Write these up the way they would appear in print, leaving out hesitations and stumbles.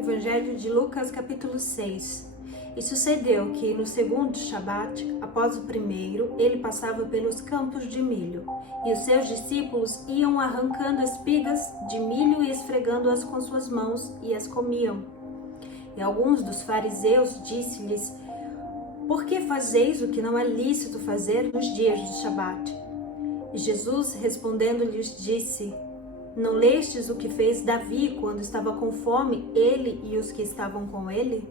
Evangelho de Lucas, capítulo 6. E sucedeu que, no segundo Shabat, após o primeiro, ele passava pelos campos de milho, e os seus discípulos iam arrancando espigas de milho e esfregando-as com suas mãos, e as comiam. E alguns dos fariseus disse-lhes: Por que fazeis o que não é lícito fazer nos dias do Shabat? E Jesus, respondendo-lhes, disse: Não lestes o que fez Davi quando estava com fome, ele e os que estavam com ele?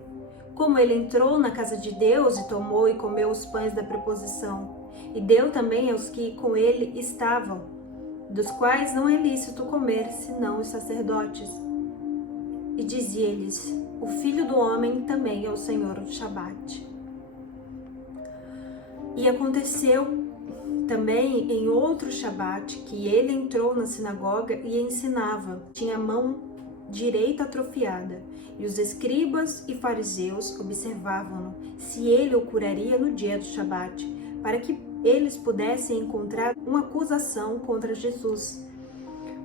Como ele entrou na casa de Deus e tomou e comeu os pães da proposição, e deu também aos que com ele estavam, dos quais não é lícito comer, senão os sacerdotes. E dizia-lhes: O Filho do Homem também é o Senhor do Shabat. E aconteceu também em outro Shabat que ele entrou na sinagoga e ensinava. Tinha a mão direita atrofiada, e os escribas e fariseus observavam-no, se ele o curaria no dia do Shabat, para que eles pudessem encontrar uma acusação contra Jesus.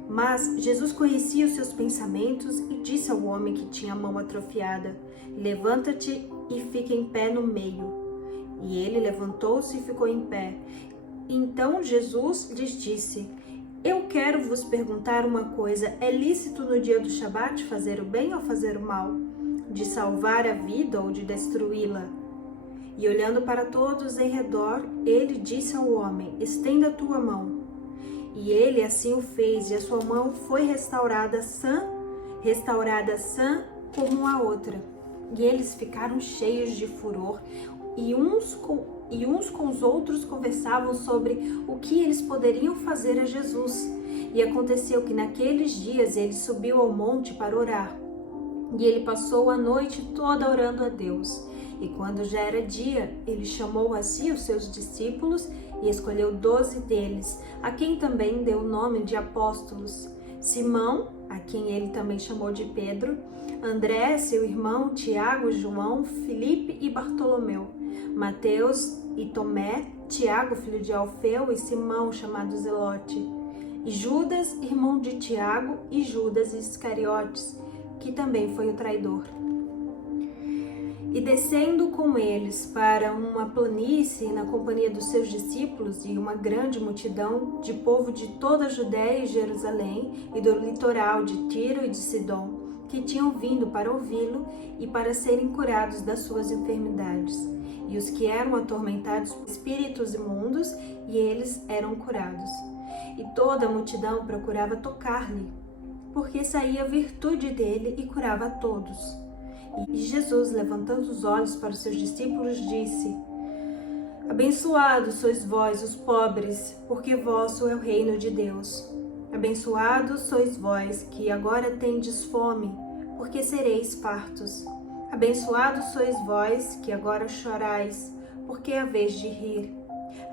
Mas Jesus conhecia os seus pensamentos e disse ao homem que tinha a mão atrofiada: Levanta-te e fica em pé no meio. E ele levantou-se e ficou em pé. Então Jesus lhes disse: Eu quero vos perguntar uma coisa: é lícito no dia do Shabat fazer o bem ou fazer o mal? De salvar a vida ou de destruí-la? E olhando para todos em redor, ele disse ao homem: Estenda a tua mão. E ele assim o fez, e a sua mão foi restaurada sã como a outra. E eles ficaram cheios de furor, e uns com os outros conversavam sobre o que eles poderiam fazer a Jesus. E aconteceu que naqueles dias ele subiu ao monte para orar. E ele passou a noite toda orando a Deus. E quando já era dia, ele chamou a si os seus discípulos e escolheu 12 deles, a quem também deu o nome de apóstolos: Simão, a quem ele também chamou de Pedro, André, seu irmão, Tiago, João, Filipe e Bartolomeu, Mateus e Tomé, Tiago, filho de Alfeu, e Simão, chamado Zelote, e Judas, irmão de Tiago, e Judas Iscariotes, que também foi o traidor. E descendo com eles para uma planície na companhia dos seus discípulos e uma grande multidão de povo de toda a Judéia e Jerusalém e do litoral de Tiro e de Sidom, que tinham vindo para ouvi-lo e para serem curados das suas enfermidades. E os que eram atormentados por espíritos imundos, e eles eram curados. E toda a multidão procurava tocar-lhe, porque saía virtude dele e curava a todos. E Jesus, levantando os olhos para os seus discípulos, disse: Abençoados sois vós, os pobres, porque vosso é o reino de Deus. Abençoados sois vós, que agora tendes fome, porque sereis fartos. Abençoados sois vós, que agora chorais, porque haveis de rir.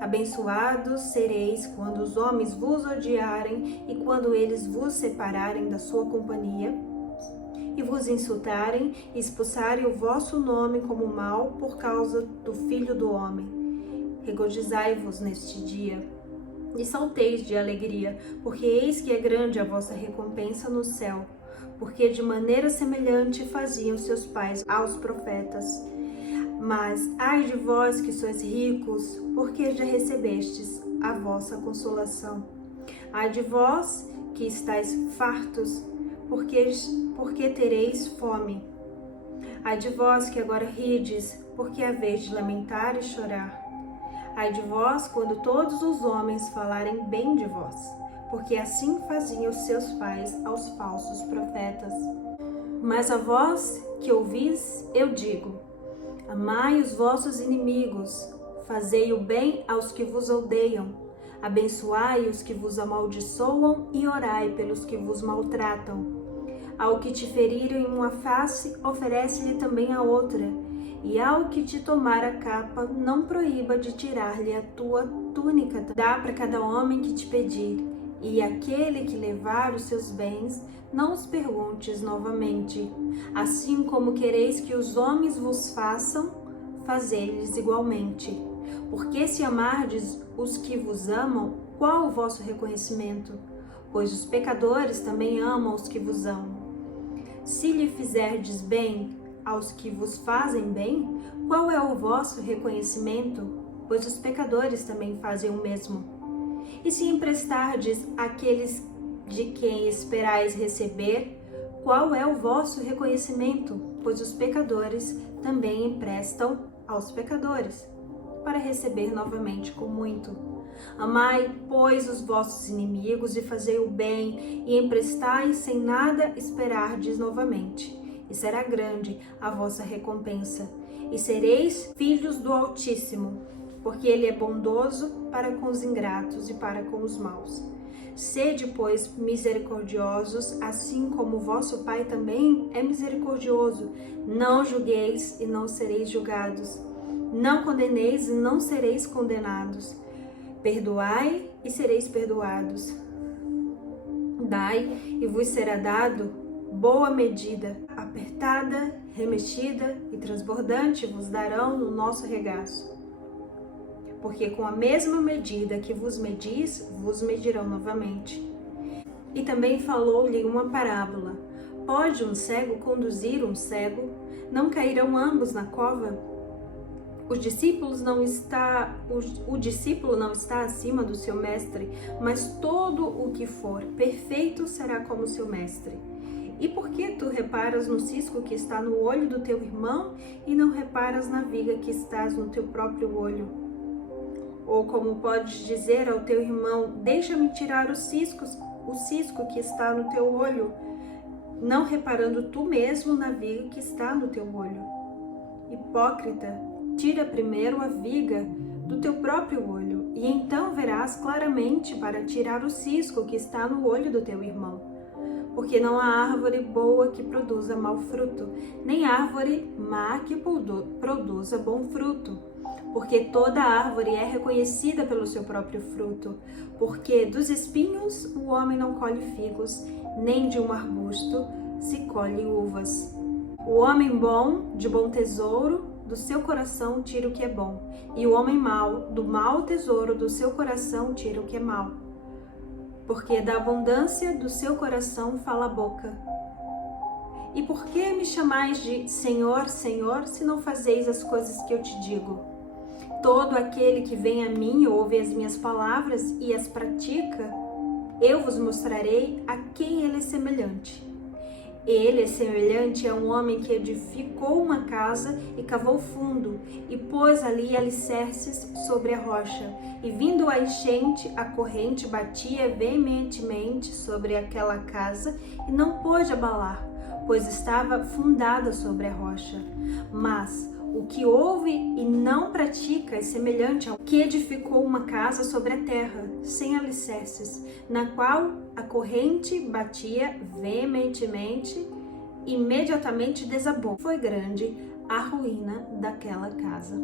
Abençoados sereis quando os homens vos odiarem e quando eles vos separarem da sua companhia, e vos insultarem e expulsarem o vosso nome como mal por causa do Filho do Homem. Regozijai-vos neste dia e salteis de alegria, porque eis que é grande a vossa recompensa no céu, porque de maneira semelhante faziam seus pais aos profetas. Mas ai de vós que sois ricos, porque já recebestes a vossa consolação. Ai de vós que estáis fartos, porque tereis fome. Ai de vós que agora rides, porque haveis de lamentar e chorar. Ai de vós quando todos os homens falarem bem de vós, porque assim faziam os seus pais aos falsos profetas. Mas a vós que ouvis, eu digo: amai os vossos inimigos, fazei o bem aos que vos odeiam, abençoai os que vos amaldiçoam e orai pelos que vos maltratam. Ao que te ferirem uma face, oferece-lhe também a outra, e ao que te tomar a capa, não proíba de tirar-lhe a tua túnica. Dá para cada homem que te pedir, e aquele que levar os seus bens, não os perguntes novamente. Assim como quereis que os homens vos façam, fazei-lhes igualmente. Porque se amardes os que vos amam, qual o vosso reconhecimento? Pois os pecadores também amam os que vos amam. Se lhe fizerdes bem aos que vos fazem bem, qual é o vosso reconhecimento? Pois os pecadores também fazem o mesmo. E se emprestardes àqueles de quem esperais receber, qual é o vosso reconhecimento? Pois os pecadores também emprestam aos pecadores, para receber novamente com muito. Amai, pois, os vossos inimigos e fazei o bem, e emprestai sem nada esperardes novamente. E será grande a vossa recompensa, e sereis filhos do Altíssimo, porque Ele é bondoso para com os ingratos e para com os maus. Sede, pois, misericordiosos, assim como vosso Pai também é misericordioso. Não julgueis e não sereis julgados. Não condeneis e não sereis condenados. Perdoai e sereis perdoados. Dai e vos será dado boa medida, apertada, remexida e transbordante vos darão no nosso regaço. Porque com a mesma medida que vos medis, vos medirão novamente. E também falou-lhe uma parábola. Pode um cego conduzir um cego? Não cairão ambos na cova? O discípulo não está acima do seu mestre, mas todo o que for perfeito será como seu mestre. E por que tu reparas no cisco que está no olho do teu irmão e não reparas na viga que estás no teu próprio olho? Ou como podes dizer ao teu irmão, deixa-me tirar o cisco que está no teu olho, não reparando tu mesmo na viga que está no teu olho? Hipócrita, tira primeiro a viga do teu próprio olho, e então verás claramente para tirar o cisco que está no olho do teu irmão. Porque não há árvore boa que produza mau fruto, nem árvore má que produza bom fruto. Porque toda árvore é reconhecida pelo seu próprio fruto. Porque dos espinhos o homem não colhe figos, nem de um arbusto se colhe uvas. O homem bom, de bom tesouro, do seu coração tira o que é bom, e o homem mau, do mau tesouro do seu coração tira o que é mau. Porque da abundância do seu coração fala a boca. E por que me chamais de Senhor, Senhor, se não fazeis as coisas que eu te digo? Todo aquele que vem a mim, ouve as minhas palavras e as pratica, eu vos mostrarei a quem ele é semelhante. Ele é semelhante a um homem que edificou uma casa e cavou fundo, e pôs ali alicerces sobre a rocha. E vindo a enchente, a corrente batia veementemente sobre aquela casa e não pôde abalar, pois estava fundada sobre a rocha. Mas o que ouve e não pratica é semelhante ao que edificou uma casa sobre a terra, sem alicerces, na qual a corrente batia veementemente, imediatamente desabou. Foi grande a ruína daquela casa.